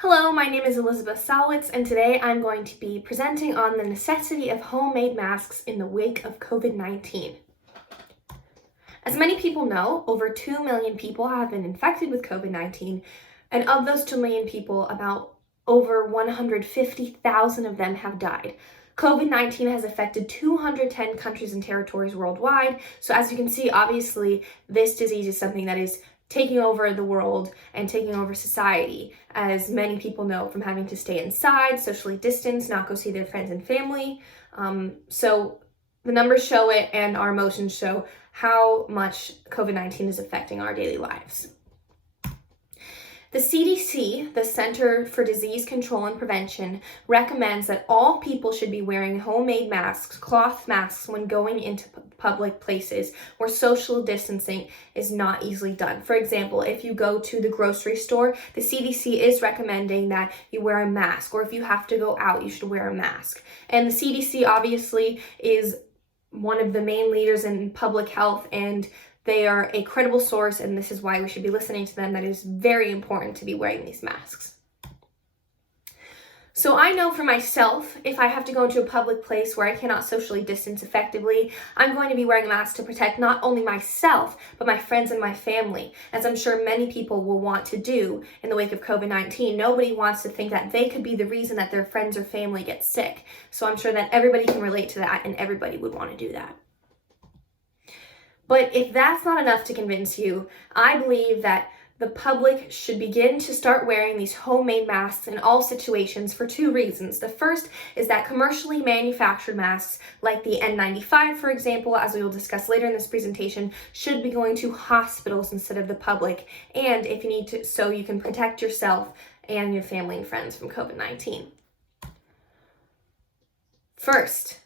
Hello, my name is Elizabeth Salwitz, and today I'm going to be presenting on the necessity of homemade masks in the wake of COVID-19. As many people know, over 2 million people have been infected with COVID-19, and of those 2 million people, about over 150,000 of them have died. COVID-19 has affected 210 countries and territories worldwide, so as you can see, obviously, this disease is something that is taking over the world and taking over society, as many people know from having to stay inside, socially distance, not go see their friends and family. So the numbers show it, and our emotions show how much COVID-19 is affecting our daily lives. The CDC, the Center for Disease Control and Prevention, recommends that all people should be wearing homemade masks, cloth masks, when going into public places where social distancing is not easily done. For example, if you go to the grocery store, the CDC is recommending that you wear a mask, or if you have to go out, you should wear a mask. And the CDC obviously is one of the main leaders in public health, and they are a credible source, and this is why we should be listening to them. That it is very important to be wearing these masks. So I know for myself, if I have to go into a public place where I cannot socially distance effectively, I'm going to be wearing a mask to protect not only myself, but my friends and my family, as I'm sure many people will want to do in the wake of COVID-19. Nobody wants to think that they could be the reason that their friends or family get sick. So I'm sure that everybody can relate to that, and everybody would want to do that. But if that's not enough to convince you, I believe that the public should begin to start wearing these homemade masks in all situations for two reasons. The first is that commercially manufactured masks, like the N95, for example, as we will discuss later in this presentation, should be going to hospitals instead of the public, and if you need to, so you can protect yourself and your family and friends from COVID-19. First,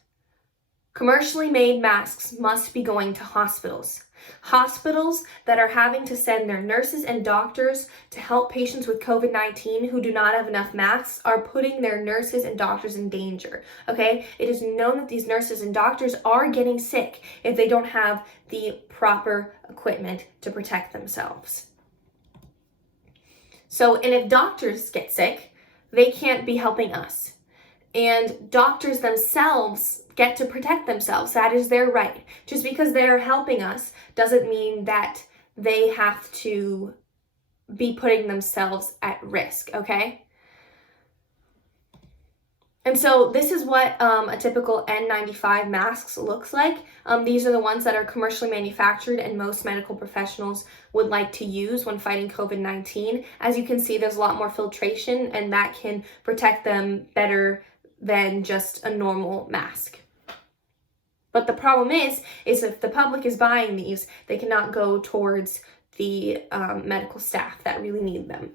commercially made masks must be going to hospitals. Hospitals that are having to send their nurses and doctors to help patients with COVID-19 who do not have enough masks are putting their nurses and doctors in danger, okay? It is known that these nurses and doctors are getting sick if they don't have the proper equipment to protect themselves. So, and if doctors get sick, they can't be helping us. And doctors themselves get to protect themselves. That is their right. Just because they're helping us doesn't mean that they have to be putting themselves at risk, okay? And so this is what a typical N95 mask looks like. These are the ones that are commercially manufactured and most medical professionals would like to use when fighting COVID-19. As you can see, there's a lot more filtration, and that can protect them better than just a normal mask. But the problem is if the public is buying these, they cannot go towards the medical staff that really need them.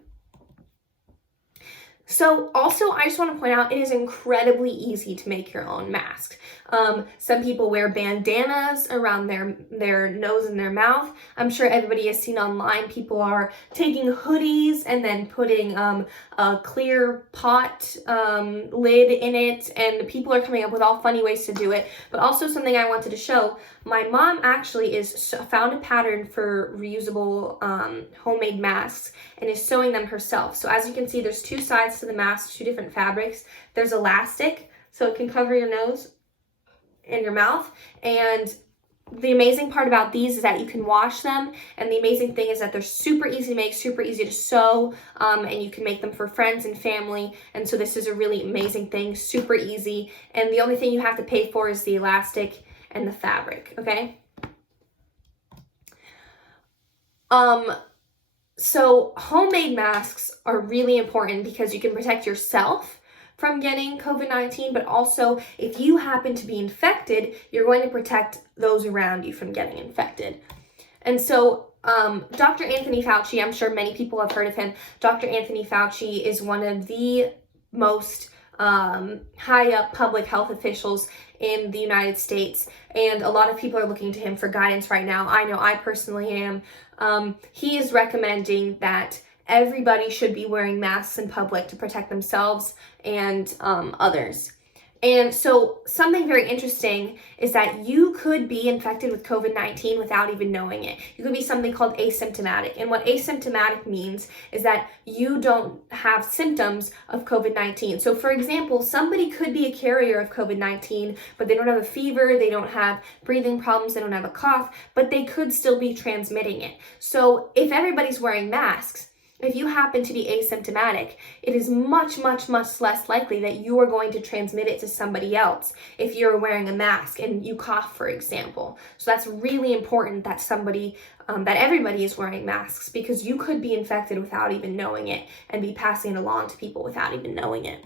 So also, I just want to point out, it is incredibly easy to make your own mask. Some people wear bandanas around their nose and their mouth. I'm sure everybody has seen online, people are taking hoodies and then putting a clear pot lid in it, and people are coming up with all funny ways to do it. But also something I wanted to show, my mom actually found a pattern for reusable homemade masks and is sewing them herself. So as you can see, there's two sides to the mask, two different fabrics. There's elastic, so it can cover your nose and your mouth. And the amazing part about these is that you can wash them, and the amazing thing is that they're super easy to make, super easy to sew, and you can make them for friends and family. And so this is a really amazing thing, super easy. And the only thing you have to pay for is the elastic and the fabric, okay? So homemade masks are really important because you can protect yourself from getting COVID-19, but also if you happen to be infected, you're going to protect those around you from getting infected. And so Dr. Anthony Fauci, I'm sure many people have heard of him. Dr. Anthony Fauci is one of the most high up public health officials in the United States, and a lot of people are looking to him for guidance right now. I know I personally am. He is recommending that everybody should be wearing masks in public to protect themselves and others. And so something very interesting is that you could be infected with COVID-19 without even knowing it. You could be something called asymptomatic. And what asymptomatic means is that you don't have symptoms of COVID-19. So for example, somebody could be a carrier of COVID-19, but they don't have a fever, they don't have breathing problems, they don't have a cough, but they could still be transmitting it. So if everybody's wearing masks, if you happen to be asymptomatic, it is much, much, much less likely that you are going to transmit it to somebody else if you're wearing a mask and you cough, for example. So that's really important that that everybody is wearing masks, because you could be infected without even knowing it and be passing it along to people without even knowing it.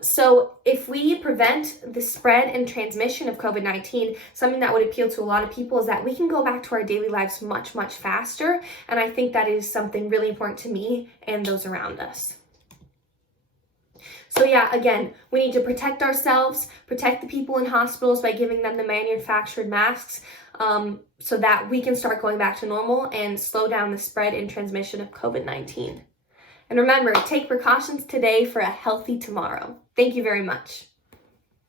So if we prevent the spread and transmission of COVID-19, something that would appeal to a lot of people is that we can go back to our daily lives much, much faster. And I think that is something really important to me and those around us. So yeah, again, we need to protect ourselves, protect the people in hospitals by giving them the manufactured masks, so that we can start going back to normal and slow down the spread and transmission of COVID-19. And remember, take precautions today for a healthy tomorrow. Thank you very much.